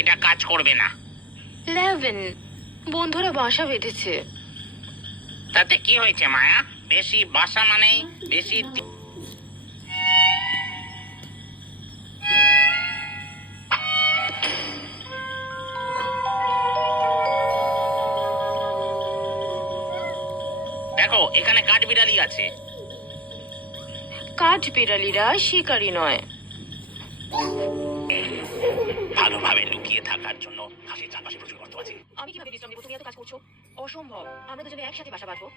এটা কাজ করবে না। 11 বন্ধুরা বাসা বেঁধেছে। তাতে কি হয়েছে মায়া? বেশি বাসা মানেই বেশি। দেখো এখানে কাঠবিড়ালি আছে। কাঠ বিড়ালিরা শিকারী নয়। ভালোভাবে লুকিয়ে থাকার জন্য হাসির চারপাশে প্রচুর গর্ত আছে। আমি কিভাবে বিশ্রাম নেবো? তুমি এত কাজ করছো। অসম্ভব। আমরা দুজনে একসাথে বাসা বাঁধবো।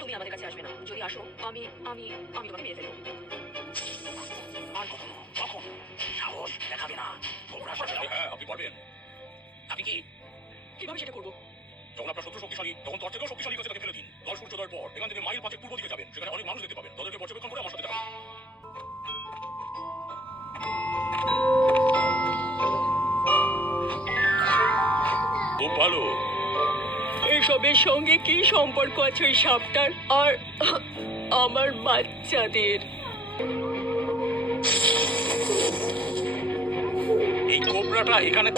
তুমি আমাদের কাছে আসবে না। যদি আসো আমি আমি আমি তোমাকে মেরে ফেলবো। আর কখনো কখন সাহস দেখাবে না। কোবরার সাথে হ্যাঁ, আপনি পারবেন। আপনি কি কিভাবে সেটা করবো? যখন আপনার শত্রু শক্তিশালী, তখন তার থেকেও শক্তিশালী কাছে তাকে ফেলে দিন। কাল সূর্যোদয়ের পর এখান থেকে মাইল 5 পূর্ব দিকে যাবেন। সেখানে অনেক মানুষ দেখতে পাবেন। তাদেরকে পর্যবেক্ষণ করে আমার সাথে যাবেন। খুব ভালো। এসবের সঙ্গে কি সম্পর্ক আছে ওই সাপটার আর আমার বাচ্চাদের? এই কোবরাটা এখানে